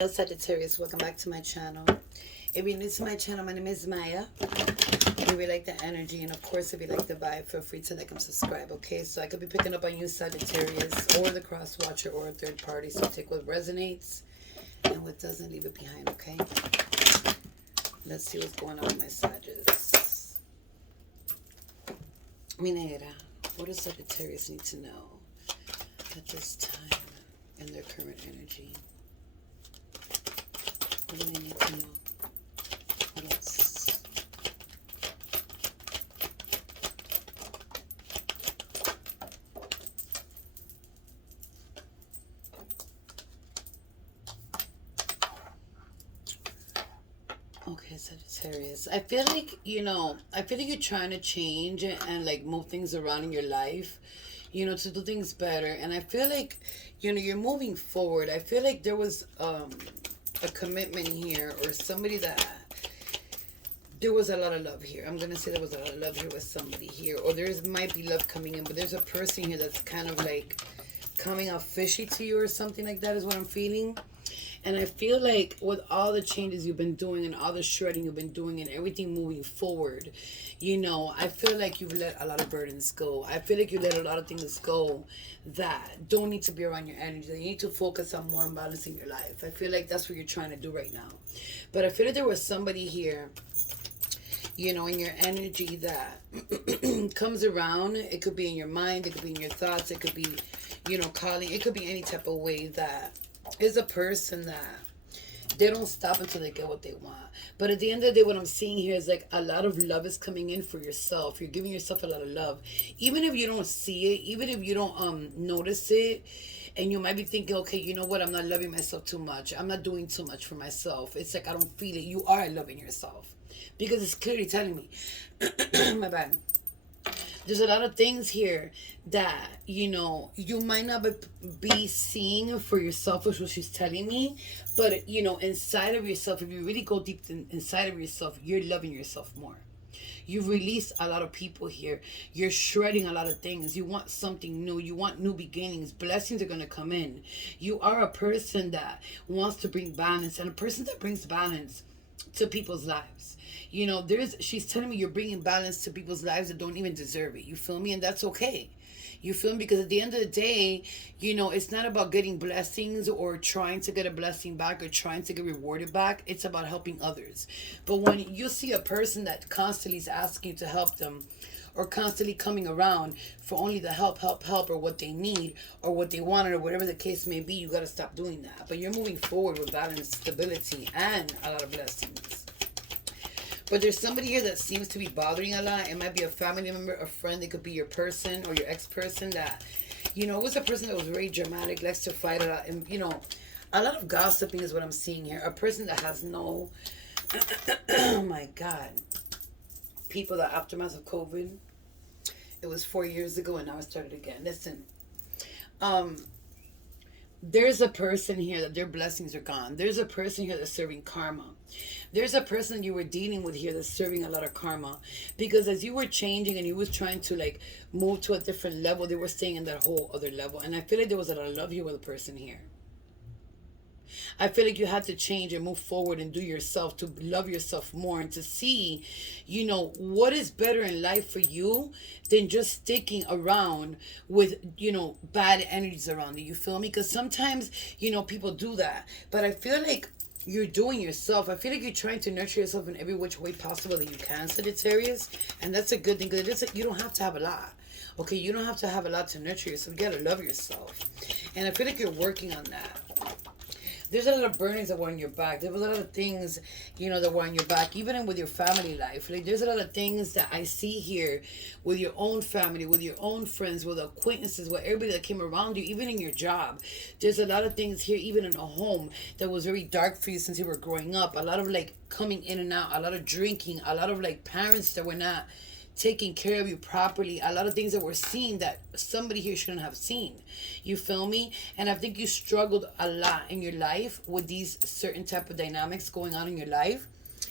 Hello Sagittarius, welcome back to my channel. If you're new to my channel, my name is Maya. If you really like the energy, and of course if you like the vibe, feel free to like and subscribe, okay? So I could be picking up on you Sagittarius, or the cross watcher, or a third party. So take what resonates and what doesn't, leave it behind, okay? Let's see what's going on with my Sagittarius. Mi negra, what does Sagittarius need to know at this time in their current energy? What do they need to know? Yes. Okay, Sagittarius. I feel like you're trying to change and like move things around in your life, to do things better. And I feel like, you're moving forward. I feel like there was a commitment here, or somebody that there was a lot of love here. I'm gonna say there was a lot of love here with somebody here, or there's might be love coming in, but there's a person here that's kind of like coming out fishy to you or something like that is what I'm feeling. And I feel like with all the changes you've been doing and all the shredding you've been doing and everything moving forward, I feel like you've let a lot of burdens go. I feel like you let a lot of things go that don't need to be around your energy. You need to focus on more balance in your life. I feel like that's what you're trying to do right now. But I feel like there was somebody here, in your energy that comes around. It could be in your mind, it could be in your thoughts, it could be, calling, it could be any type of way that is a person that they don't stop until they get what they want. But at the end of the day, what I'm seeing here is like a lot of love is coming in for yourself. You're giving yourself a lot of love. Even if you don't see it, even if you don't notice it, and you might be thinking, okay, you know what, I'm not loving myself too much. I'm not doing too much for myself. It's like I don't feel it. You are loving yourself. Because it's clearly telling me. My bad. There's a lot of things here that you might not be seeing for yourself, which what she's telling me, but inside of yourself, if you really go deep inside of yourself, you're loving yourself more. You've released a lot of people here. You're shredding a lot of things. You want something new. You want new beginnings. Blessings are going to come in. You are a person that wants to bring balance, and a person that brings balance to people's lives. She's telling me you're bringing balance to people's lives that don't even deserve it. You feel me? And that's okay. You feel me? Because at the end of the day, it's not about getting blessings or trying to get a blessing back or trying to get rewarded back. It's about helping others. But when you see a person that constantly is asking you to help them, or constantly coming around for only the help, or what they need, or what they want, or whatever the case may be, you got to stop doing that. But you're moving forward with balance, stability, and a lot of blessings. But there's somebody here that seems to be bothering a lot. It might be a family member, a friend. It could be your person or your ex-person that, it was a person that was very dramatic, likes to fight a lot. And, a lot of gossiping is what I'm seeing here. A person that has no, oh my God. People, the aftermath of COVID. It was 4 years ago and now it started again. Listen, um, there's a person here that their blessings are gone. There's a person here that's serving karma. There's a person you were dealing with here that's serving a lot of karma. Because as you were changing and you was trying to like move to a different level, they were staying in that whole other level. And I feel like there was a lot of love here with a person here. I feel like you had to change and move forward and do yourself to love yourself more and to see, what is better in life for you than just sticking around with, bad energies around you. You feel me? Because sometimes, people do that. But I feel like you're doing yourself. I feel like you're trying to nurture yourself in every which way possible that you can, Sagittarius. And that's a good thing because you don't have to have a lot. Okay, you don't have to have a lot to nurture yourself. You gotta love yourself. And I feel like you're working on that. There's a lot of burnings that were on your back. There was a lot of things, that were on your back, even with your family life. Like, there's a lot of things that I see here with your own family, with your own friends, with acquaintances, with everybody that came around you, even in your job. There's a lot of things here, even in a home, that was very dark for you since you were growing up. A lot of, like, coming in and out, a lot of drinking, a lot of, like, parents that were not taking care of you properly, a lot of things that we're seeing that somebody here shouldn't have seen. You feel me? And I think you struggled a lot in your life with these certain type of dynamics going on in your life,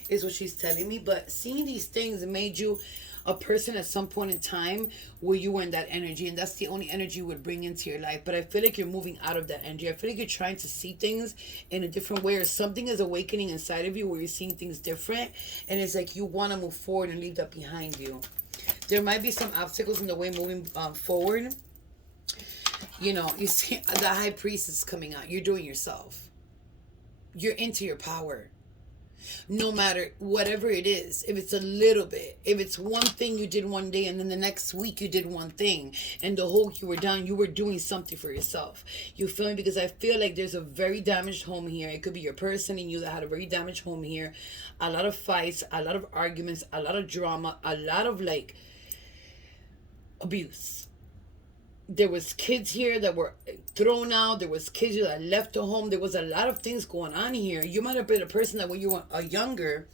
is what she's telling me. But seeing these things made you a person at some point in time where you were in that energy, and that's the only energy you would bring into your life. But I feel like you're moving out of that energy. I feel like you're trying to see things in a different way, or something is awakening inside of you where you're seeing things different, and it's like you want to move forward and leave that behind you. There might be some obstacles in the way moving forward. You see the high priest is coming out. You're doing yourself. You're into your power. No matter whatever it is, if it's a little bit, if it's one thing you did one day and then the next week you did one thing and the whole week you were down, you were doing something for yourself. You feel me? Because I feel like there's a very damaged home here. It could be your person and you that had a very damaged home here. A lot of fights, a lot of arguments, a lot of drama, a lot of like abuse. There was kids here that were thrown out. There was kids that left the home. There was a lot of things going on here. You might have been a person that when you were younger,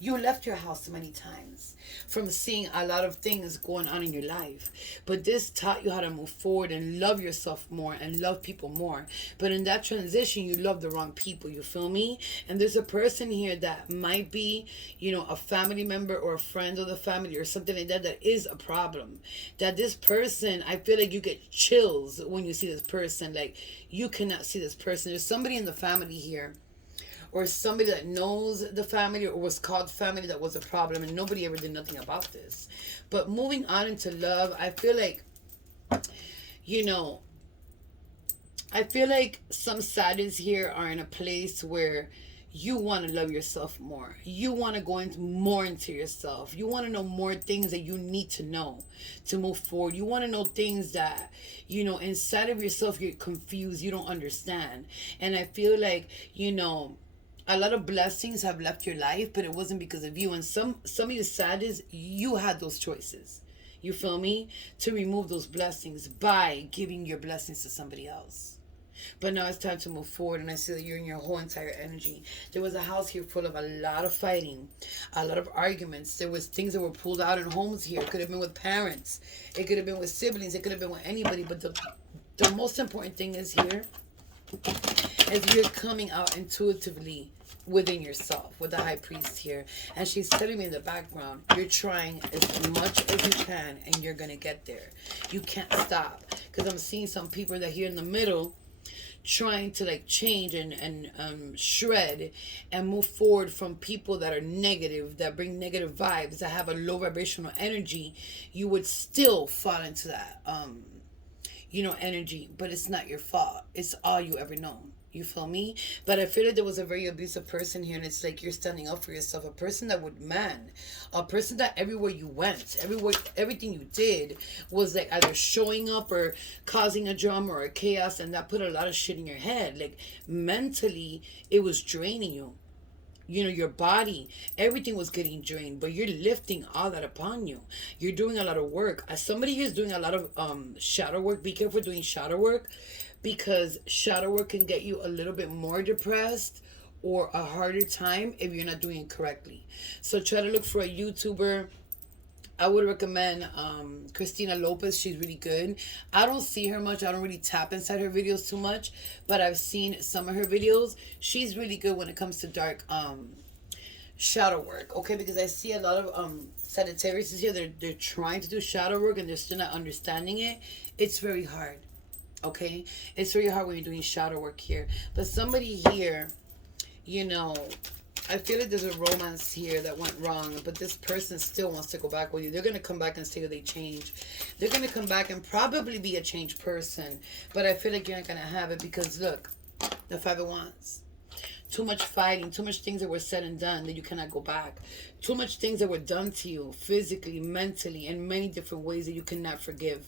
you left your house many times from seeing a lot of things going on in your life. But this taught you how to move forward and love yourself more and love people more. But in that transition, you love the wrong people. You feel me? And there's a person here that might be, a family member or a friend of the family or something like that that is a problem. That this person, I feel like you get chills when you see this person. Like, you cannot see this person. There's somebody in the family here, or somebody that knows the family or was called family that was a problem, and nobody ever did nothing about this. But moving on into love, I feel like, I feel like some Sagittarius here are in a place where you want to love yourself more. You want to go more into yourself. You want to know more things that you need to know to move forward. You want to know things that, inside of yourself, you're confused. You don't understand. And I feel like, a lot of blessings have left your life, but it wasn't because of you. And some of you Sagittarius, you had those choices. You feel me? To remove those blessings by giving your blessings to somebody else. But now it's time to move forward, and I see that you're in your whole entire energy. There was a house here full of a lot of fighting, a lot of arguments. There was things that were pulled out in homes here. It could have been with parents. It could have been with siblings. It could have been with anybody. But the most important thing is here is you're coming out intuitively within yourself with the high priest here. And she's telling me in the background, you're trying as much as you can and you're going to get there. You can't stop. Because I'm seeing some people that are here in the middle trying to like change and shred and move forward from people that are negative, that bring negative vibes, that have a low vibrational energy. You would still fall into that energy, but it's not your fault. It's all you ever known. You feel me? But I feel like there was a very abusive person here, and it's like you're standing up for yourself. A person that would a person that everywhere you went, everything you did was like either showing up or causing a drama or a chaos, and that put a lot of shit in your head. Like mentally, it was draining you. Your body, everything was getting drained, but you're lifting all that upon you. You're doing a lot of work. As somebody who's doing a lot of shadow work, be careful doing shadow work, because shadow work can get you a little bit more depressed or a harder time if you're not doing it correctly. So try to look for a YouTuber. I would recommend Christina Lopez. She's really good. I don't see her much. I don't really tap inside her videos too much, but I've seen some of her videos. She's really good when it comes to dark shadow work. Okay, because I see a lot of Sagittarius is here. They're trying to do shadow work and they're still not understanding it. It's very hard. Okay, it's very hard when you're doing shadow work here. But somebody here, I feel like there's a romance here that went wrong, but this person still wants to go back with you. They're going to come back and say that they change. They're going to come back and probably be a changed person, but I feel like you're not going to have it because, look, the Five of Wands. Too much fighting, too much things that were said and done that you cannot go back. Too much things that were done to you physically, mentally, in many different ways that you cannot forgive.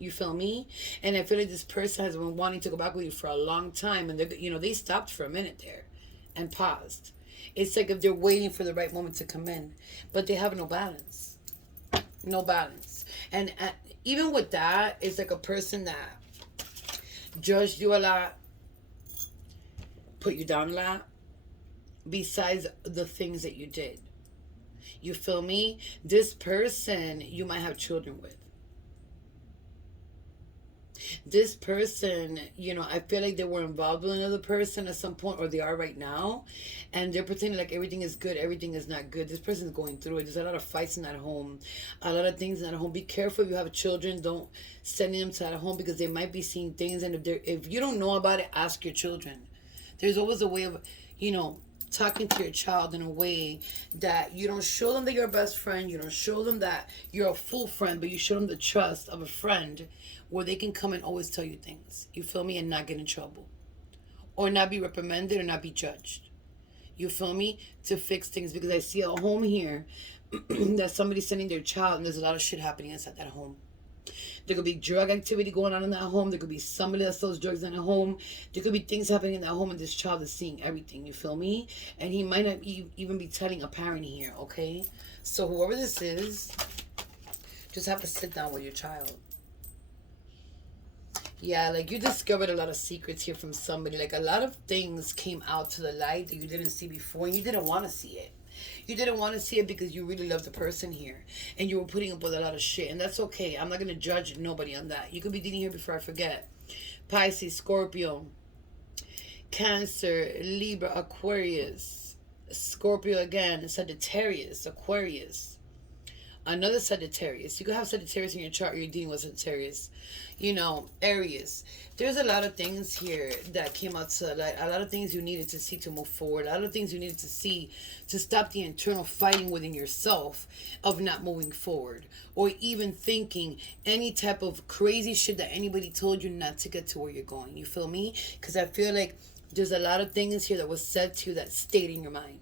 You feel me? And I feel like this person has been wanting to go back with you for a long time, and they stopped for a minute there and paused. It's like if they're waiting for the right moment to come in, but they have no balance. No balance. And even with that, it's like a person that judged you a lot, put you down a lot, besides the things that you did. You feel me? This person you might have children with. This person, I feel like they were involved with another person at some point, or they are right now, and they're pretending like everything is good, everything is not good. This person's going through it. There's a lot of fights in that home, a lot of things in that home. Be careful if you have children. Don't send them to that home because they might be seeing things, and if you don't know about it, ask your children. There's always a way of, you know, talking to your child in a way that you don't show them that you're a best friend, you don't show them that you're a full friend, but you show them the trust of a friend where they can come and always tell you things. You feel me? And not get in trouble. Or not be reprimanded or not be judged. You feel me? To fix things because I see a home here that somebody's sending their child and there's a lot of shit happening inside that home. There could be drug activity going on in that home. There could be somebody that sells drugs in a home. There could be things happening in that home, and this child is seeing everything. You feel me? And he might not even be telling a parent here, okay? So whoever this is, just have to sit down with your child. Yeah, like you discovered a lot of secrets here from somebody. Like a lot of things came out to the light that you didn't see before, and you didn't want to see it. You didn't want to see it because you really love the person here. And you were putting up with a lot of shit. And that's okay. I'm not going to judge nobody on that. You could be dealing here before I forget. Pisces, Scorpio, Cancer, Libra, Aquarius, Scorpio again, Sagittarius, Aquarius, another Sagittarius. You could have Sagittarius in your chart. You're dealing with Sagittarius. Aries. There's a lot of things here that came out to light. A lot of things you needed to see to move forward. A lot of things you needed to see to stop the internal fighting within yourself of not moving forward. Or even thinking any type of crazy shit that anybody told you not to get to where you're going. You feel me? Because I feel like there's a lot of things here that was said to you that stayed in your mind.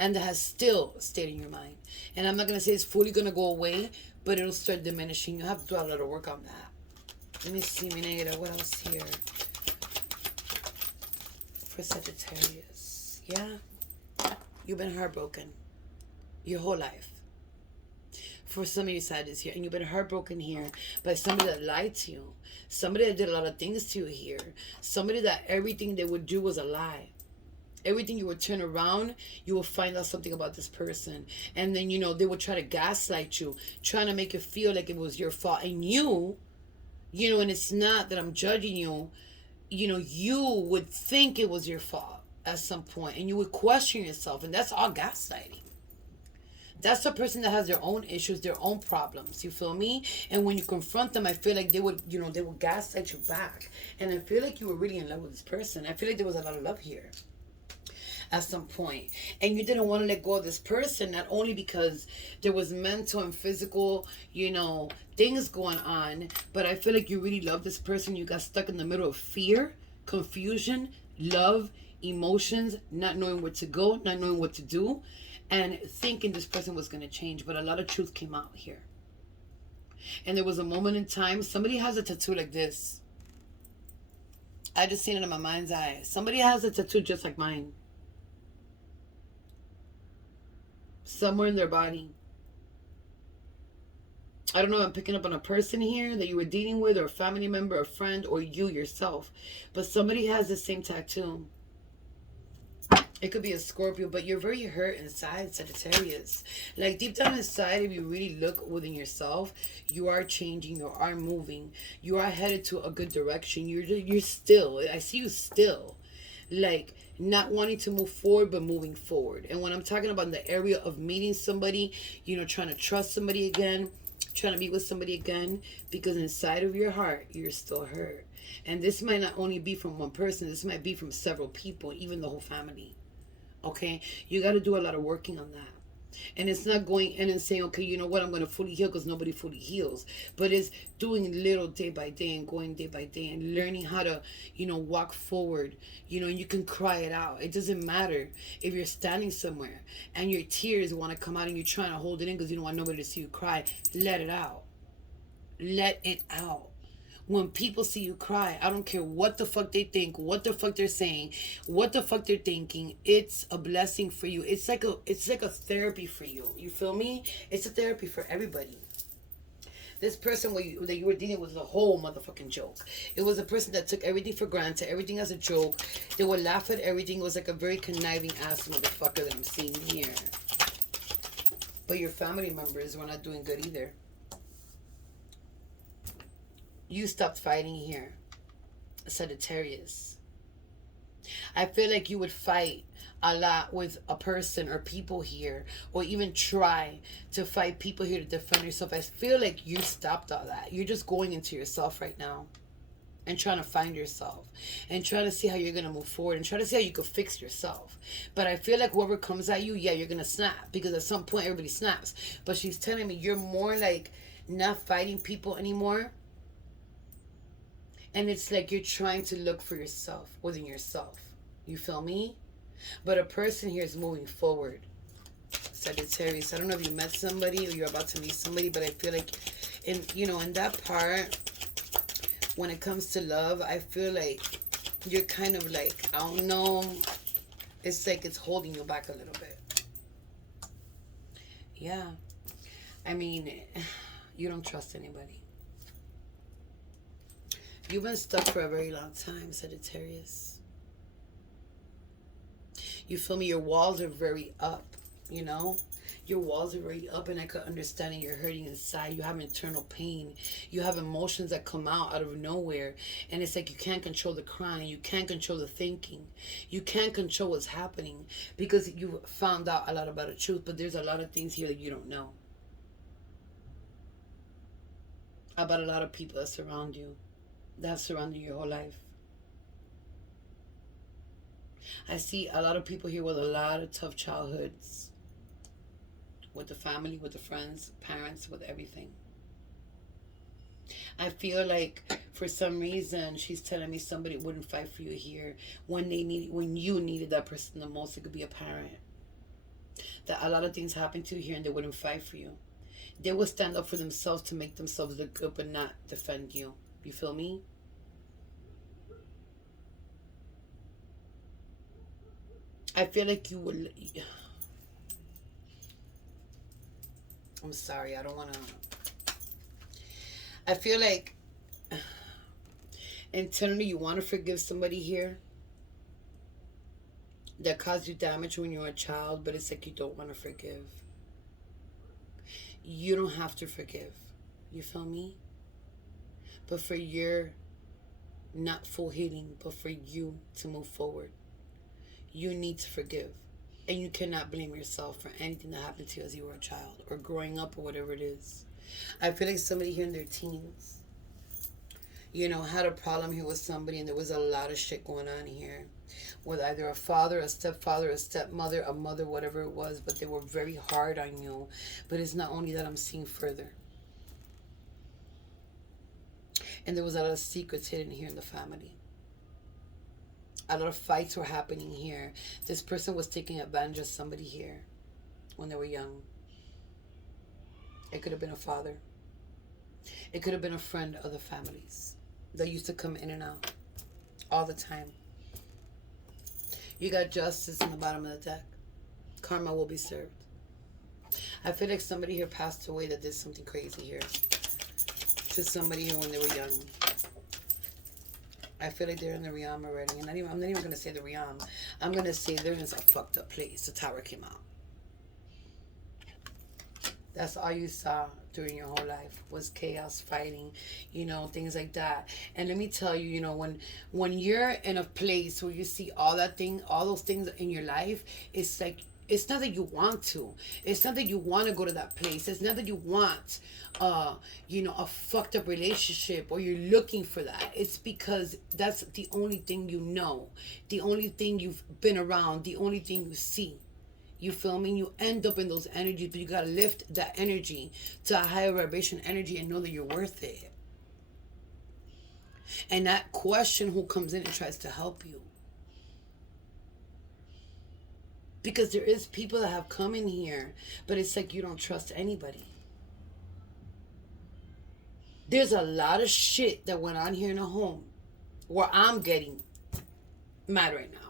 And that has still stayed in your mind. And I'm not going to say it's fully going to go away, but it'll start diminishing. You have to do a lot of work on that. Let me see, mi negra, what else here? For Sagittarius. Yeah? You've been heartbroken your whole life. For some of you Sagittarius here. And you've been heartbroken here by somebody that lied to you. Somebody that did a lot of things to you here. Somebody that everything they would do was a lie. Everything you would turn around, you will find out something about this person. And then, they would try to gaslight you, trying to make you feel like it was your fault. And and it's not that I'm judging you, you would think it was your fault at some point. And you would question yourself. And that's all gaslighting. That's the person that has their own issues, their own problems. You feel me? And when you confront them, I feel like they would gaslight you back. And I feel like you were really in love with this person. I feel like there was a lot of love here at some point, and you didn't want to let go of this person, not only because there was mental and physical things going on, but I feel like you really love this person. You got stuck in the middle of fear, confusion, love, emotions, not knowing where to go, not knowing what to do, and thinking this person was going to change. But a lot of truth came out here, and there was a moment in time. Somebody has a tattoo like this. I just seen it in my mind's eye. Somebody has a tattoo just like mine, somewhere in their body. I don't know if I'm picking up on a person here that you were dealing with, or a family member, a friend, or you yourself. But somebody has the same tattoo. It could be a Scorpio, but you're very hurt inside, Sagittarius. Like deep down inside, if you really look within yourself, you are changing, you are moving, you are headed to a good direction. You're still, I see you still, like not wanting to move forward, but moving forward. And when I'm talking about the area of meeting somebody, trying to trust somebody again, trying to be with somebody again, because inside of your heart, you're still hurt. And this might not only be from one person, this might be from several people, even the whole family. Okay? You got to do a lot of working on that. And it's not going in and saying, okay, you know what, I'm going to fully heal, because nobody fully heals. But it's doing little day by day and going day by day and learning how to, walk forward. And you can cry it out. It doesn't matter if you're standing somewhere and your tears want to come out and you're trying to hold it in because you don't want nobody to see you cry. Let it out. Let it out. When people see you cry, I don't care what the fuck they think, what the fuck they're saying, what the fuck they're thinking. It's a blessing for you. It's like a therapy for you. You feel me? It's a therapy for everybody. This person that you were dealing with was a whole motherfucking joke. It was a person that took everything for granted, everything as a joke. They would laugh at everything. It was like a very conniving ass motherfucker that I'm seeing here. But your family members were not doing good either. You stopped fighting here, Sagittarius. I feel like you would fight a lot with a person or people here, or even try to fight people here to defend yourself. I feel like you stopped all that. You're just going into yourself right now and trying to find yourself and trying to see how you're going to move forward and try to see how you could fix yourself. But I feel like whoever comes at you, yeah, you're going to snap, because at some point everybody snaps. But she's telling me you're more like not fighting people anymore. And it's like you're trying to look for yourself within yourself. You feel me? But a person here is moving forward. Sagittarius, I don't know if you met somebody or you're about to meet somebody, but I feel like in that part, when it comes to love, I feel like you're kind of like, I don't know, it's like it's holding you back a little bit. Yeah. I mean, you don't trust anybody. You've been stuck for a very long time, Sagittarius. You feel me? Your walls are very up, you know? Your walls are very up, and I could understand it. You're hurting inside. You have internal pain. You have emotions that come out of nowhere. And it's like you can't control the crying. You can't control the thinking. You can't control what's happening because you found out a lot about the truth. But there's a lot of things here that you don't know about a lot of people that surround you, that have surrounded you your whole life. I see a lot of people here with a lot of tough childhoods. With the family, with the friends, parents, with everything. I feel like for some reason she's telling me somebody wouldn't fight for you here when you needed that person the most. It could be a parent. That a lot of things happen to you here and they wouldn't fight for you. They will stand up for themselves to make themselves look good but not defend you. You feel me? I feel like you would. I'm sorry, I don't want to. I feel like internally you want to forgive somebody here that caused you damage when you were a child, but it's like you don't want to forgive. You don't have to forgive. You feel me? But for your not full healing, but for you to move forward, you need to forgive. And you cannot blame yourself for anything that happened to you as you were a child or growing up or whatever it is. I feel like somebody here in their teens, had a problem here with somebody, and there was a lot of shit going on here with either a father, a stepfather, a stepmother, a mother, whatever it was, but they were very hard on you. But it's not only that, I'm seeing further. And there was a lot of secrets hidden here in the family. A lot of fights were happening here. This person was taking advantage of somebody here when they were young. It could have been a father. It could have been a friend of the families that used to come in and out all the time. You got justice in the bottom of the deck. Karma will be served. I feel like somebody here passed away that did something crazy here to somebody here when they were young. I feel like they're in the realm already. And I'm not even going to say the realm. I'm going to say they're in a fucked up place. The tower came out. That's all you saw during your whole life was chaos, fighting, things like that. And let me tell you, when you're in a place where you see all those things in your life, it's like, it's not that you want to. It's not that you want to go to that place. It's not that you want, a fucked up relationship or you're looking for that. It's because that's the only thing you know, the only thing you've been around, the only thing you see. You feel me? You end up in those energies, but you gotta lift that energy to a higher vibration energy and know that you're worth it. And that question who comes in and tries to help you. Because there is people that have come in here, but it's like you don't trust anybody. There's a lot of shit that went on here in the home where I'm getting mad right now.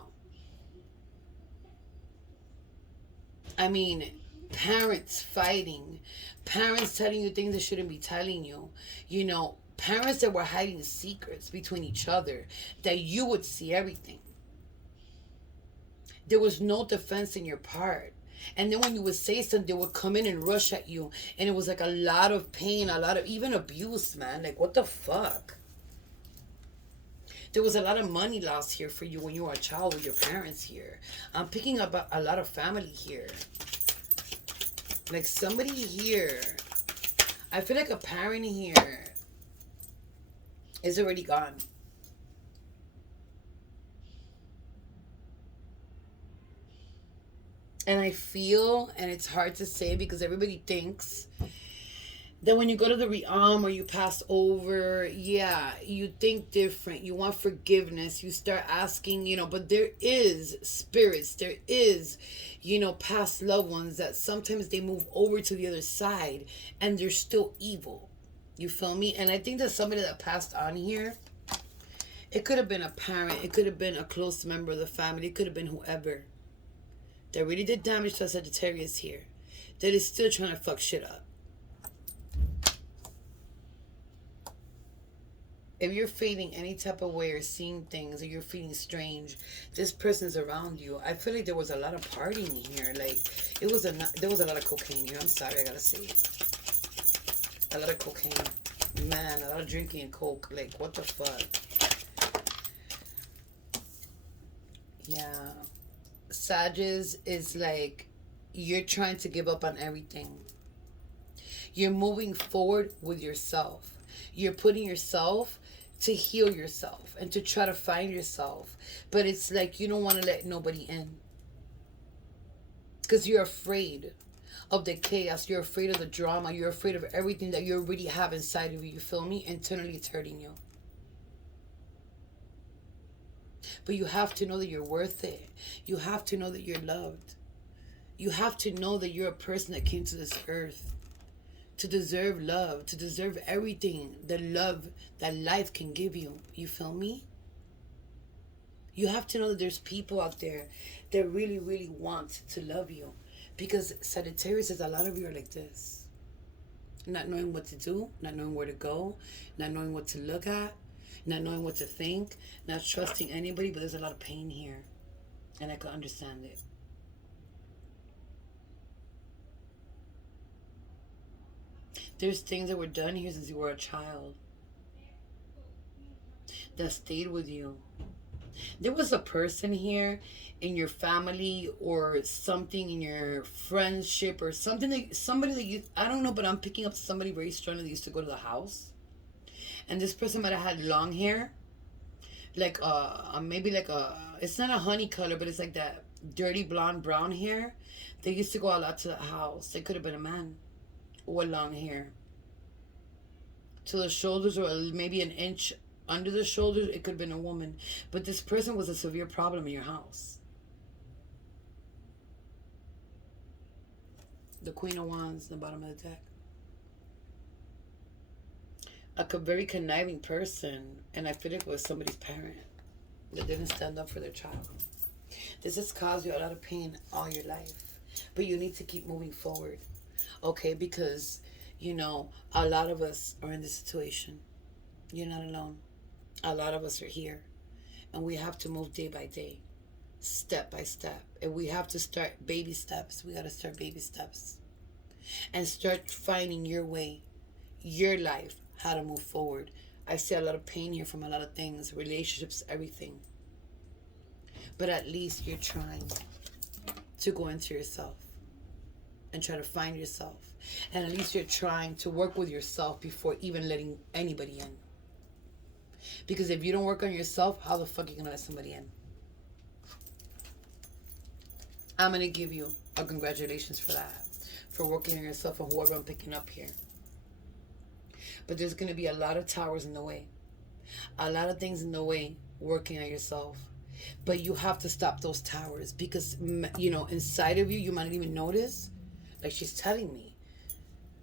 I mean, parents fighting, parents telling you things they shouldn't be telling you, parents that were hiding secrets between each other, that you would see everything. There was no defense in your part. And then when you would say something, they would come in and rush at you. And it was like a lot of pain, a lot of even abuse, man. Like, what the fuck? There was a lot of money lost here for you when you were a child with your parents here. I'm picking up a lot of family here. Like, somebody here. I feel like a parent here is already gone. And I feel, and it's hard to say because everybody thinks that when you go to the Realm or you pass over, yeah, you think different. You want forgiveness. You start asking, but there is spirits. There is, past loved ones that sometimes they move over to the other side and they're still evil. You feel me? And I think that somebody that passed on here, it could have been a parent. It could have been a close member of the family. It could have been whoever that really did damage to a Sagittarius here, that is still trying to fuck shit up. If you're feeling any type of way or seeing things or you're feeling strange, this person's around you. I feel like there was a lot of partying here. Like, there was a lot of cocaine here. I'm sorry, I gotta say it. A lot of cocaine. Man, a lot of drinking and coke. Like, what the fuck? Yeah. Sages is like, you're trying to give up on everything. You're moving forward with yourself. You're putting yourself to heal yourself and to try to find yourself. But it's like you don't want to let nobody in. Because you're afraid of the chaos. You're afraid of the drama. You're afraid of everything that you already have inside of you. You feel me? Internally, it's hurting you. But you have to know that you're worth it. You have to know that you're loved. You have to know that you're a person that came to this earth to deserve love, to deserve everything, the love that life can give you. You feel me? You have to know that there's people out there that really, really want to love you. Because Sagittarius says a lot of you are like this. Not knowing what to do, not knowing where to go, not knowing what to look at, not knowing what to think, not trusting anybody, but there's a lot of pain here. And I can understand it. There's things that were done here since you were a child that stayed with you. There was a person here in your family or something in your friendship or something that somebody that you, I don't know, but I'm picking up somebody very strong that used to go to the house. And this person might have had long hair, like maybe like it's not a honey color, but it's like that dirty blonde brown hair. They used to go a lot to the house. They could have been a man with long hair to the shoulders, or maybe an inch under the shoulders. It could have been a woman, but this person was a severe problem in your house. The Queen of Wands in the bottom of the deck. A very conniving person, and I feel like it was somebody's parent that didn't stand up for their child. This has caused you a lot of pain all your life, but you need to keep moving forward, okay? Because, a lot of us are in this situation. You're not alone. A lot of us are here, and we have to move day by day, step by step. And we have to start baby steps. We got to start baby steps and start finding your way, your life, how to move forward. I see a lot of pain here from a lot of things, relationships, everything. But at least you're trying to go into yourself and try to find yourself. And at least you're trying to work with yourself before even letting anybody in. Because if you don't work on yourself, how the fuck are you going to let somebody in? I'm going to give you a congratulations for that. For working on yourself and whoever I'm picking up here. But there's going to be a lot of towers in the way. A lot of things in the way working on yourself. But you have to stop those towers. Because, inside of you, you might not even notice. Like she's telling me.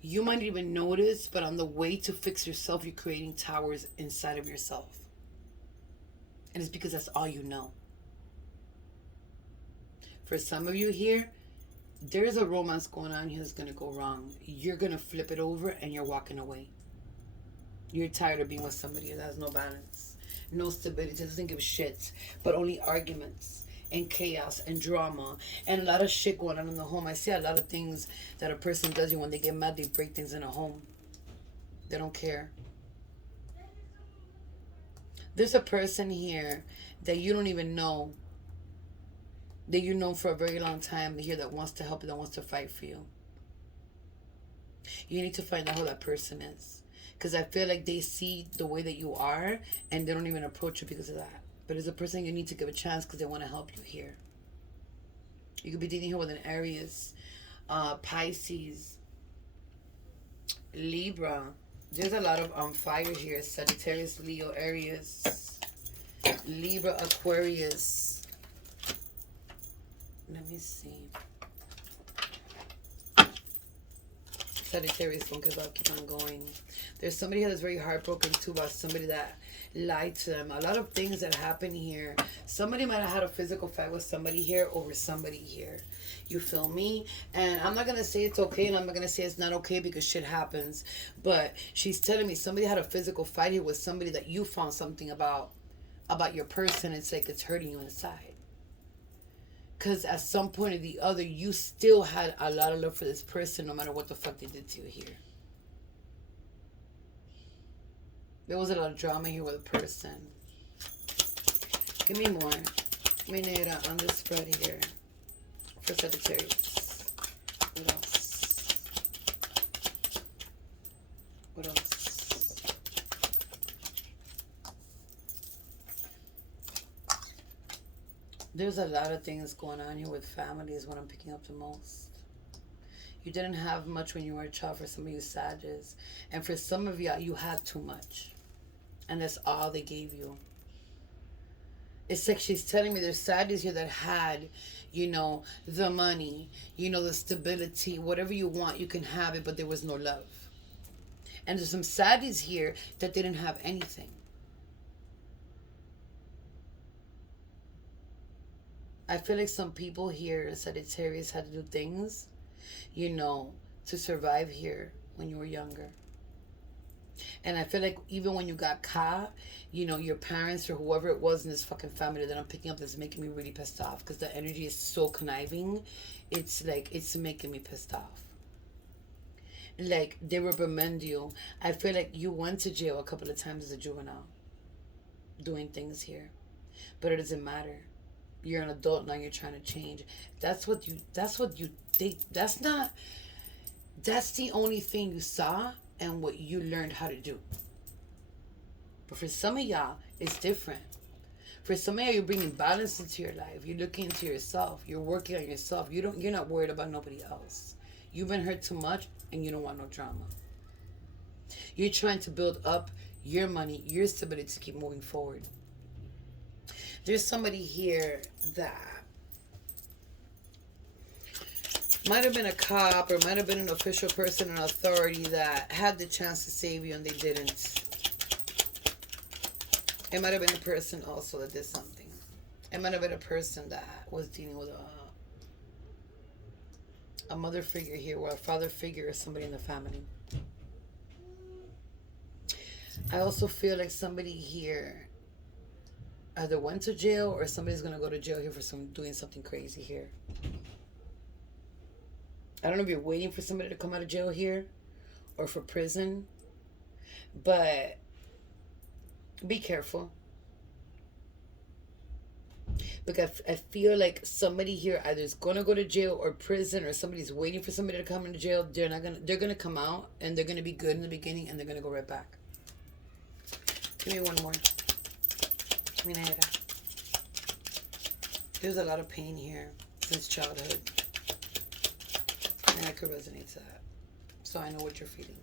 You might not even notice, but on the way to fix yourself, you're creating towers inside of yourself. And it's because that's all you know. For some of you here, there's a romance going on here that's going to go wrong. You're going to flip it over and you're walking away. You're tired of being with somebody that has no balance, no stability, doesn't give shits, but only arguments and chaos and drama and a lot of shit going on in the home. I see a lot of things that a person does. You when they get mad, they break things in a home. They don't care. There's a person here that you don't even know, that you know for a very long time here, that wants to help you, that wants to fight for you. You need to find out who that person is. Because I feel like they see the way that you are and they don't even approach you because of that. But it's a person you need to give a chance because they want to help you here. You could be dealing here with an Aries, Pisces, Libra. There's a lot of fire here. Sagittarius, Leo, Aries, Libra, Aquarius. Let me see. Sagittarius, don't give up, keep on going. There's somebody here that's very heartbroken too about somebody that lied to them. A lot of things that happen here. Somebody might have had a physical fight with somebody here over somebody here. You feel me? And I'm not going to say it's okay and I'm not going to say it's not okay because shit happens. But she's telling me somebody had a physical fight here with somebody that you found something about your person. It's like it's hurting you inside. Because at some point or the other, you still had a lot of love for this person no matter what the fuck they did to you here. There was a lot of drama here with a person. Give me more. Give me Nera on this spread here for Sagittarius. What else? What else? There's a lot of things going on here with family is what I'm picking up the most. You didn't have much when you were a child for some of you Sages. And for some of y'all, you had too much. And that's all they gave you. It's like she's telling me there's Sages here that had, the money, the stability, whatever you want, you can have it, but there was no love. And there's some Sages here that didn't have anything. I feel like some people here, Sagittarius, had to do things, to survive here when you were younger. And I feel like even when you got caught, your parents or whoever it was in this fucking family that I'm picking up that's making me really pissed off because the energy is so conniving. It's like, it's making me pissed off. Like, they reprimand you. I feel like you went to jail a couple of times as a juvenile doing things here. But it doesn't matter. You're an adult now, you're trying to change. That's what you think. That's the only thing you saw and what you learned how to do. But for some of y'all, it's different. For some of y'all, you're bringing balance into your life. You're looking into yourself. You're working on yourself. You're not worried about nobody else. You've been hurt too much and you don't want no drama. You're trying to build up your money, your stability to keep moving forward. There's somebody here that might have been a cop or might have been an official person in authority that had the chance to save you and they didn't. It might have been a person also that did something. It might have been a person that was dealing with a mother figure here or a father figure or somebody in the family. I also feel like somebody here either went to jail or somebody's going to go to jail here for doing something crazy here. I don't know if you're waiting for somebody to come out of jail here or for prison, but be careful. Because I feel like somebody here either is going to go to jail or prison or somebody's waiting for somebody to come into jail. They're going to come out and they're going to be good in the beginning and they're going to go right back. Give me one more. There's a lot of pain here since childhood. And I could resonate to that. So I know what you're feeling.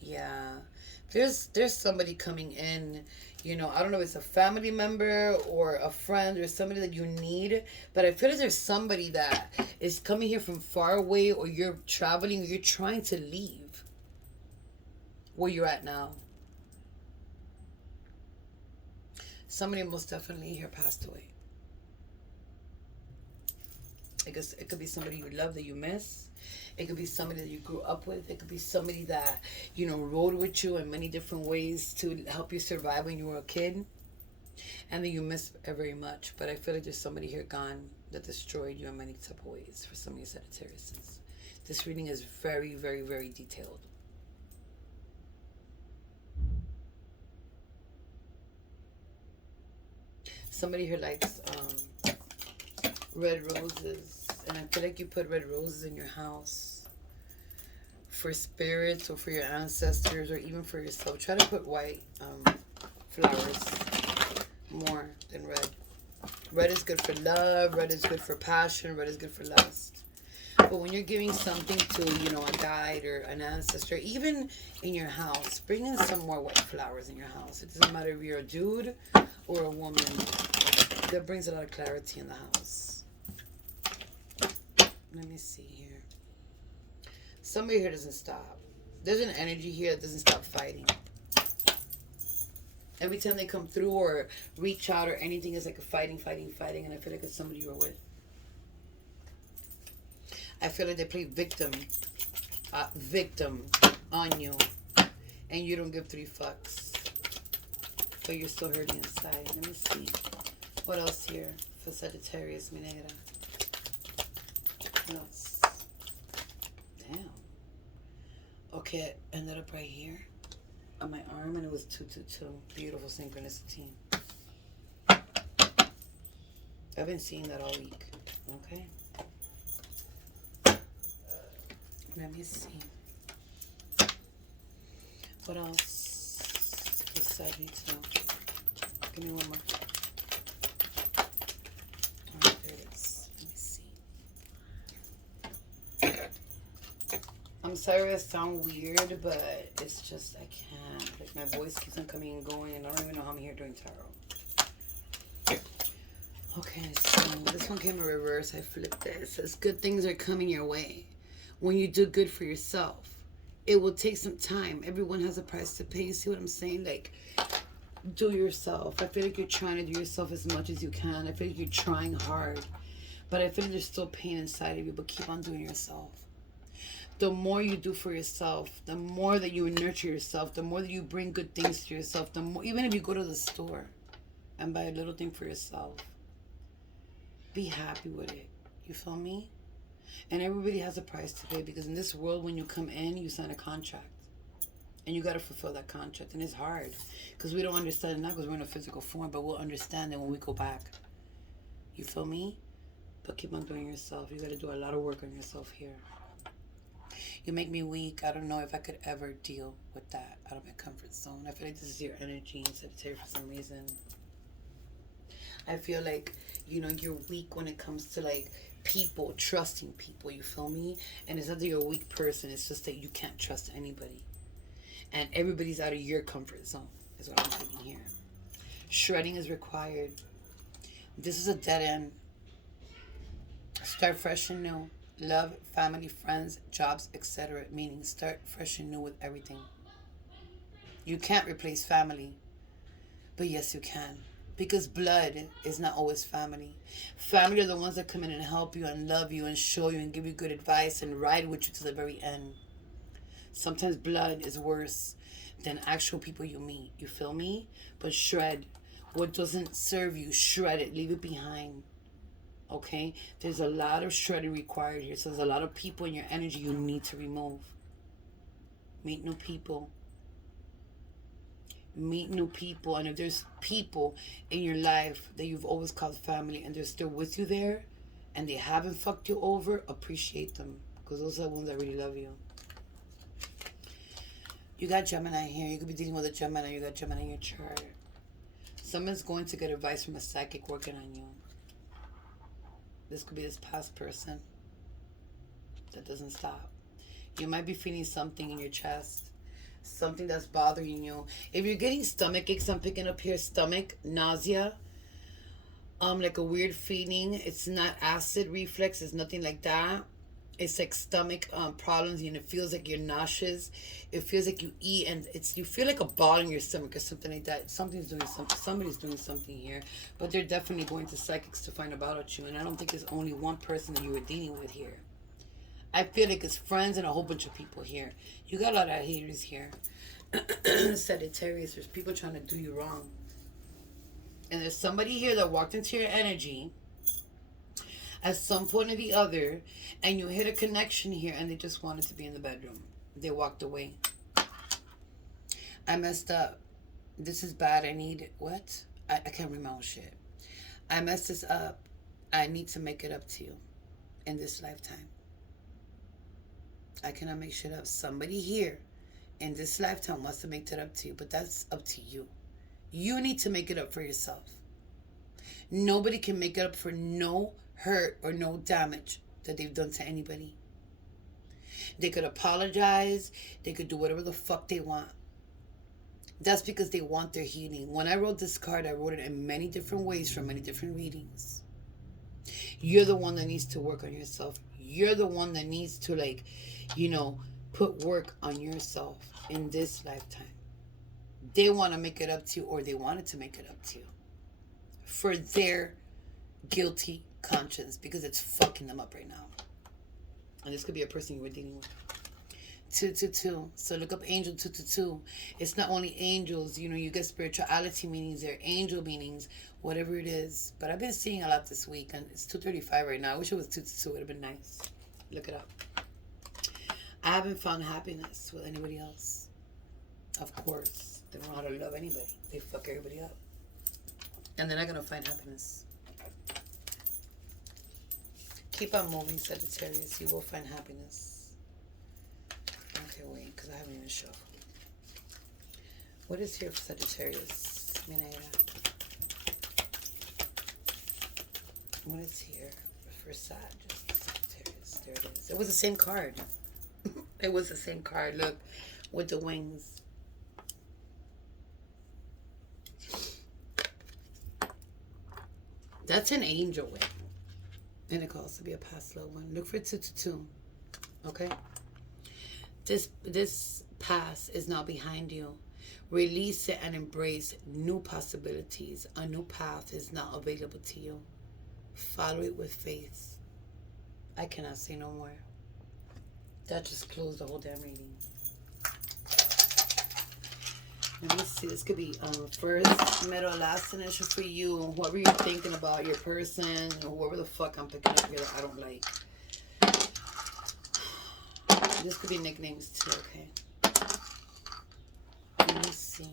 Yeah. There's somebody coming in, I don't know if it's a family member or a friend or somebody that you need, but I feel like there's somebody that is coming here from far away or you're traveling or you're trying to leave where you're at now. Somebody most definitely here passed away. I guess it could be somebody you love that you miss. It could be somebody that you grew up with. It could be somebody that, rode with you in many different ways to help you survive when you were a kid. And then you miss very much. But I feel like there's somebody here gone that destroyed you in many type of ways for some of you Sagittarius. This reading is very, very, very detailed. Somebody here likes red roses, and I feel like you put red roses in your house for spirits or for your ancestors or even for yourself. Try to put white flowers more than red. Red is good for love, red is good for passion, red is good for lust. But when you're giving something to, a guide or an ancestor, even in your house, bring in some more white flowers in your house. It doesn't matter if you're a dude or a woman. That brings a lot of clarity in the house. Let me see here. Somebody here doesn't stop. There's an energy here that doesn't stop fighting. Every time they come through or reach out or anything, it's like a fighting, and I feel like it's somebody you're with. I feel like they play victim on you, and you don't give 3 fucks, but you're still hurting inside. Let me see. What else here for Sagittarius, mi negra? What else? Damn. Okay, I ended up right here on my arm, and it was 222. Beautiful synchronicity. I've been seeing that all week. Okay. Let me see. What else? This side needs to know. Give me one more. Alright, there it is. Let me see. I'm sorry I sound weird, but it's just I can't. Like my voice keeps on coming and going, and I don't even know how I'm here doing tarot. Okay, so this one came in reverse. I flipped it. It says good things are coming your way. When you do good for yourself, it will take some time. Everyone has a price to pay. You see what I'm saying? Like, do yourself. I feel like you're trying to do yourself as much as you can. I feel like you're trying hard. But I feel like there's still pain inside of you. But keep on doing yourself. The more you do for yourself, the more that you nurture yourself, the more that you bring good things to yourself, the more, even if you go to the store and buy a little thing for yourself, be happy with it. You feel me? And everybody has a price to pay, because in this world, when you come in, you sign a contract. And you got to fulfill that contract. And it's hard, because we don't understand it now because we're in a physical form, but we'll understand it when we go back. You feel me? But keep on doing yourself. You got to do a lot of work on yourself here. You make me weak. I don't know if I could ever deal with that out of my comfort zone. I feel like this is your energy in Sagittarius for some reason. I feel like, you're weak when it comes to, like, people, trusting people, you feel me? And it's not that you're a weak person, it's just that you can't trust anybody. And everybody's out of your comfort zone, is what I'm thinking here. Shredding is required. This is a dead end. Start fresh and new. Love, family, friends, jobs, etc. Meaning start fresh and new with everything. You can't replace family, but yes, you can. Because blood is not always family. Family are the ones that come in and help you and love you and show you and give you good advice and ride with you to the very end. Sometimes blood is worse than actual people you meet. You feel me? But shred. What doesn't serve you, shred it. Leave it behind. Okay? There's a lot of shredding required here. So there's a lot of people in your energy you need to remove. Meet new people. Meet new people. And if there's people in your life that you've always called family and they're still with you there and they haven't fucked you over, appreciate them, because those are the ones that really love you. You got Gemini here. You could be dealing with a Gemini. You got Gemini in your chart. Someone's going to get advice from a psychic working on you. This could be this past person that doesn't stop. You might be feeling something in your chest. Something that's bothering you. If you're getting stomach aches, I'm picking up here stomach, nausea, like a weird feeling. It's not acid reflux. It's nothing like that. It's like stomach problems, and it feels like you're nauseous. It feels like you eat, and you feel like a ball in your stomach or something like that. Somebody's doing something here, but they're definitely going to psychics to find about you. And I don't think there's only one person that you were dealing with here. I feel like it's friends and a whole bunch of people here. You got a lot of haters here. Sagittarius, there's people trying to do you wrong. And there's somebody here that walked into your energy at some point or the other, and you hit a connection here, and they just wanted to be in the bedroom. They walked away. I messed up. This is bad. I need what? I can't read my own shit. I messed this up. I need to make it up to you in this lifetime. I cannot make shit up. Somebody here in this lifetime wants to make that up to you, but that's up to you. You need to make it up for yourself. Nobody can make it up for no hurt or no damage that they've done to anybody. They could apologize. They could do whatever the fuck they want. That's because they want their healing. When I wrote this card, I wrote it in many different ways from many different readings. You're the one that needs to work on yourself. You're the one that needs to, like, put work on yourself in this lifetime. They want to make it up to you, or they wanted to make it up to you for their guilty conscience, because it's fucking them up right now. And this could be a person you were dealing with. 222. So look up angel 222. It's not only angels, you get spirituality meanings, there are angel meanings, whatever it is. But I've been seeing a lot this week, and it's 235 right now. I wish it was 222. It would have been nice. Look it up. I haven't found happiness with anybody else. Of course. They don't know how to love anybody. They fuck everybody up. And they're not going to find happiness. Keep on moving, Sagittarius. You will find happiness. Okay, wait, because I haven't even shuffled. What is here for Sagittarius? Minaira. What is here for Sagittarius? There it is. It was the same card. It was the same card. Look, with the wings. That's an angel wing. And it could also be a past loved one. Look for 222. Okay? This past is now behind you. Release it and embrace new possibilities. A new path is now available to you. Follow it with faith. I cannot say no more. That just closed the whole damn reading. Let me see. This could be first, middle, last initial for you. Whoever you're thinking about, your person, whoever the fuck I'm picking up here that I don't like. This could be nicknames too, okay? Let me see.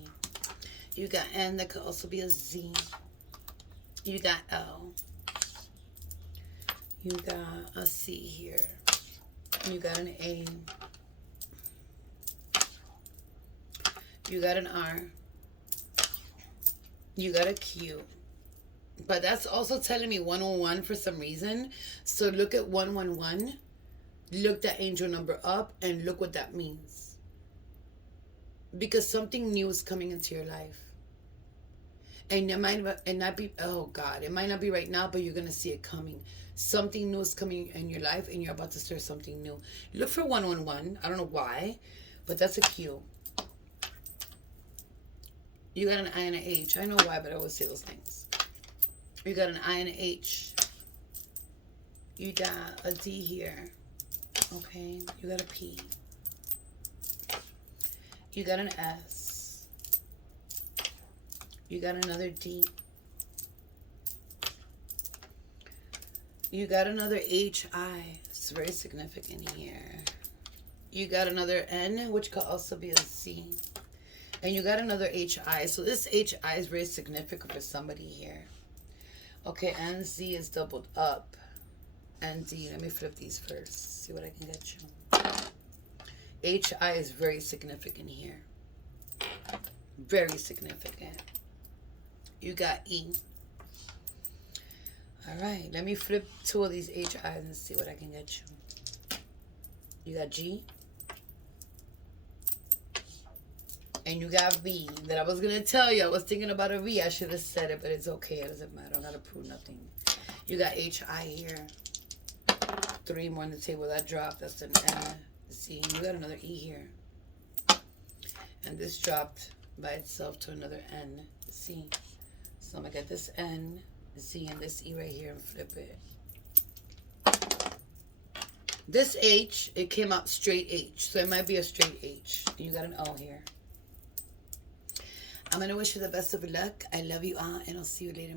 You got N, that could also be a Z. You got L. You got a C here. You got an A. You got an R. You got a Q. But that's also telling me 101 for some reason. So look at 111. Look that angel number up and look what that means. Because something new is coming into your life. And it might not be, oh God, it might not be right now, but you're going to see it coming. Something new is coming in your life and you're about to start something new. Look for 111. I don't know why, but that's a Q. You got an I and an H. I know why, but I always say those things. You got an I and an H. You got a D here. Okay. You got a P. You got an S. You got another D. You got another HI. It's very significant here. You got another N, which could also be a C. And you got another HI. So this HI is very significant for somebody here. Okay, and Z is doubled up. And D, let me flip these first. See what I can get you. HI is very significant here. Very significant. You got E. All right, let me flip two of these HIs and see what I can get you. You got G. And you got V. That I was going to tell you. I was thinking about a V. I should have said it, but it's okay. It doesn't matter. I'm not to prove nothing. You got HI here. 3 more on the table. That dropped. That's an N. See, you got another E here. And this dropped by itself to another N. C. So I'm going to get this N, Z, and this E right here and flip it. This H, it came out straight H. So it might be a straight H. And you got an O here. I'm gonna wish you the best of luck. I love you all, and I'll see you later.